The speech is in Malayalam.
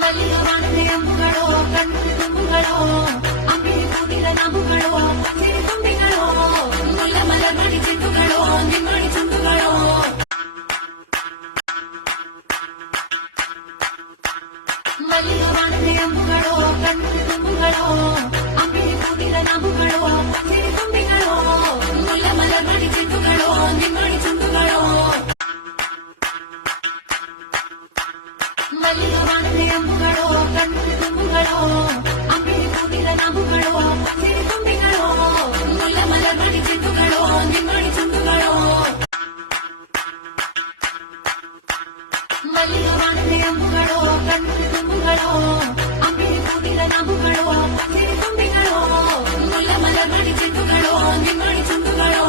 മല്ലികവാണന്റെ അമ്പുകളോ കണ്ണുകളോ അമ്പിളി പൂതിര നാമ്പുകളോ പച്ചിരി തുമ്പികളോ മുല്ലമലർ മണിച്ചിട്ടുകളോ നിമ്മണി ചുണ്ടുകളോ മല്ലികവാണന്റെ അമ്പുകളോ കണ്ണുകളോ അമ്പിളി പൂതിര നാമ്പുകളോ പച്ചിരി തുമ്പികളോ മുല്ലമലർ മണിച്ചിട്ടുകളോ നിമ്മണി ചുണ്ടുകളോ മല്ലികവാണന്റെ അമ്പുകളോ കണ്ണുകളോ അമ്പിളി പൂതിര നാമ്പുകളോ പച്ചിരി തുമ്പികളോ മുല്ലമലർ മണിച്ചിട്ടുകളോ നിമ്മണി ചുണ്ടുകളോ മല്ലികവാണന്റെ അമ്പുകളോ കണ്ണുകളോ അമ്പിളി പൂതിര നാമ്പുകളോ പച്ചിരി തുമ്പികളോ മുല്ലമലർ മണിച്ചിട്ടുകളോ നിമ്മണി ചുണ്ടുകളോ